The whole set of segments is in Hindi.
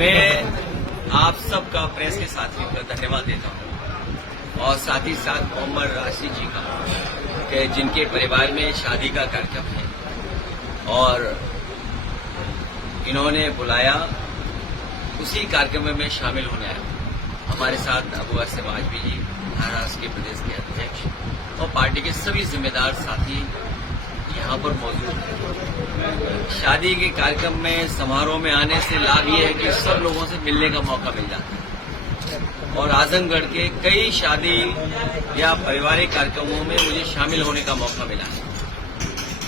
मैं आप सबका प्रेस के साथियों का धन्यवाद देता हूं और साथ ही साथ मोहम्मद राशिद जी का कि जिनके परिवार में शादी का कार्यक्रम है और इन्होंने बुलाया, उसी कार्यक्रम में मैं शामिल होने आया। हमारे साथ अबू आसिफ आजमी जी, महाराष्ट्र के प्रदेश के अध्यक्ष और पार्टी के सभी जिम्मेदार साथी यहाँ पर मौजूद हैं। शादी के कार्यक्रम में, समारोह में आने से लाभ ये है कि सब लोगों से मिलने का मौका मिल जाता है और आजमगढ़ के कई शादी या पारिवारिक कार्यक्रमों में मुझे शामिल होने का मौका मिला है।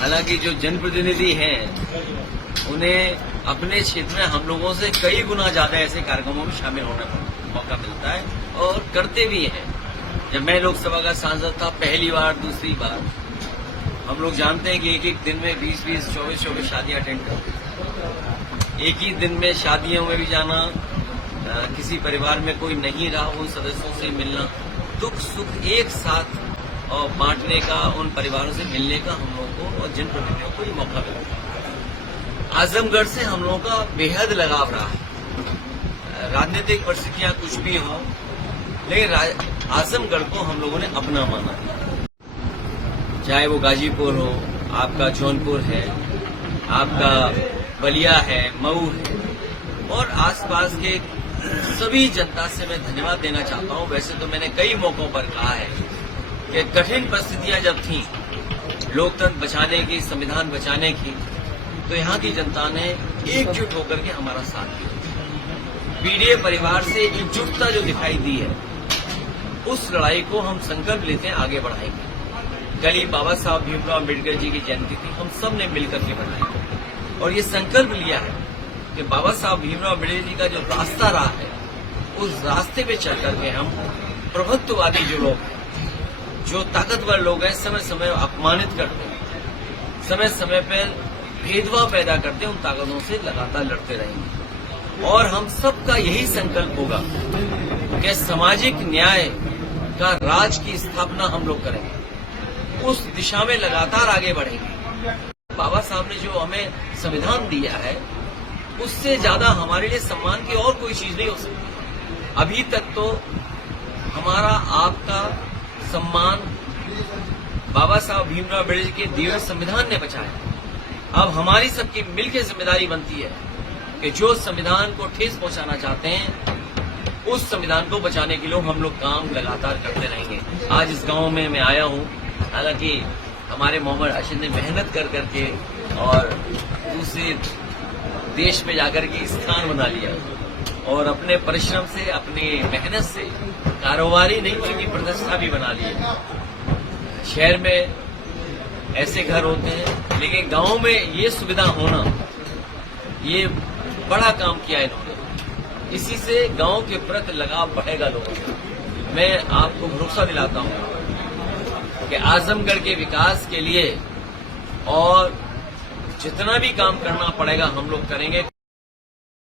हालांकि जो जनप्रतिनिधि हैं उन्हें अपने क्षेत्र में हम लोगों से कई गुना ज्यादा ऐसे कार्यक्रमों में शामिल होने का मौका मिलता है और करते भी हैं। जब मैं लोकसभा का सांसद था पहली बार, दूसरी बार, हम लोग जानते हैं कि एक एक दिन में 20-20, 24-24 शादियां अटेंड करते हैं। एक ही दिन में शादियों में भी जाना, किसी परिवार में कोई नहीं रहा उन सदस्यों से मिलना, दुख सुख एक साथ और बांटने का, उन परिवारों से मिलने का हम लोगों को और जनप्रतिनिधियों को ये मौका मिला। आजमगढ़ से हम लोगों का बेहद लगाव रहा है। राजनीतिक परिस्थितियां कुछ भी हो, लेकिन आजमगढ़ को हम लोगों ने अपना माना। चाहे वो गाजीपुर हो, आपका जौनपुर है, आपका बलिया है, मऊ है और आसपास के सभी जनता से मैं धन्यवाद देना चाहता हूं। वैसे तो मैंने कई मौकों पर कहा है कि कठिन परिस्थितियां जब थीं लोकतंत्र बचाने की, संविधान बचाने की, तो यहाँ की जनता ने एकजुट होकर के हमारा साथ दिया। पीडीए परिवार से एकजुटता जो दिखाई दी है, उस लड़ाई को हम संकल्प लेते हैं आगे बढ़ाएंगे। कल ही बाबा साहब भीमराव अम्बेडकर जी की जयंती थी, हम सब ने मिलकर के बनाई और ये संकल्प लिया है कि बाबा साहब भीमराव अम्बेडकर जी का जो रास्ता रहा है, उस रास्ते पे चल करके हम प्रभुत्ववादी जो लोग हैं, जो ताकतवर लोग हैं, समय समय अपमानित करते हैं, समय समय पर भेदभाव पैदा करते हैं, उन ताकतों से लगातार लड़ते रहेंगे। और हम सबका यही संकल्प होगा कि सामाजिक न्याय का राज की स्थापना हम लोग करेंगे, उस दिशा में लगातार आगे बढ़ेंगे। बाबा साहब ने जो हमें संविधान दिया है, उससे ज्यादा हमारे लिए सम्मान की और कोई चीज नहीं हो सकती। अभी तक तो हमारा आपका सम्मान बाबा साहब भीमराव अम्बेडकर के दिए हुए संविधान ने बचाया। अब हमारी सबकी मिलकर जिम्मेदारी बनती है कि जो संविधान को ठेस पहुंचाना चाहते हैं, उस संविधान को बचाने के लिए हम लोग काम लगातार करते रहेंगे। आज इस गांव में मैं आया हूं, हालांकि हमारे मोहम्मद राशिद ने मेहनत कर करके और दूसरे देश में जाकर के स्थान बना लिया और अपने परिश्रम से, अपनी मेहनत से कारोबारी नहीं बल्कि प्रतिष्ठा भी बना ली है। शहर में ऐसे घर होते हैं, लेकिन गांव में ये सुविधा होना, ये बड़ा काम किया है इन्होंने। इसी से गांव के प्रति लगाव बढ़ेगा लोगों का। मैं आपको भरोसा दिलाता हूं कि आजमगढ़ के विकास के लिए और जितना भी काम करना पड़ेगा हम लोग करेंगे।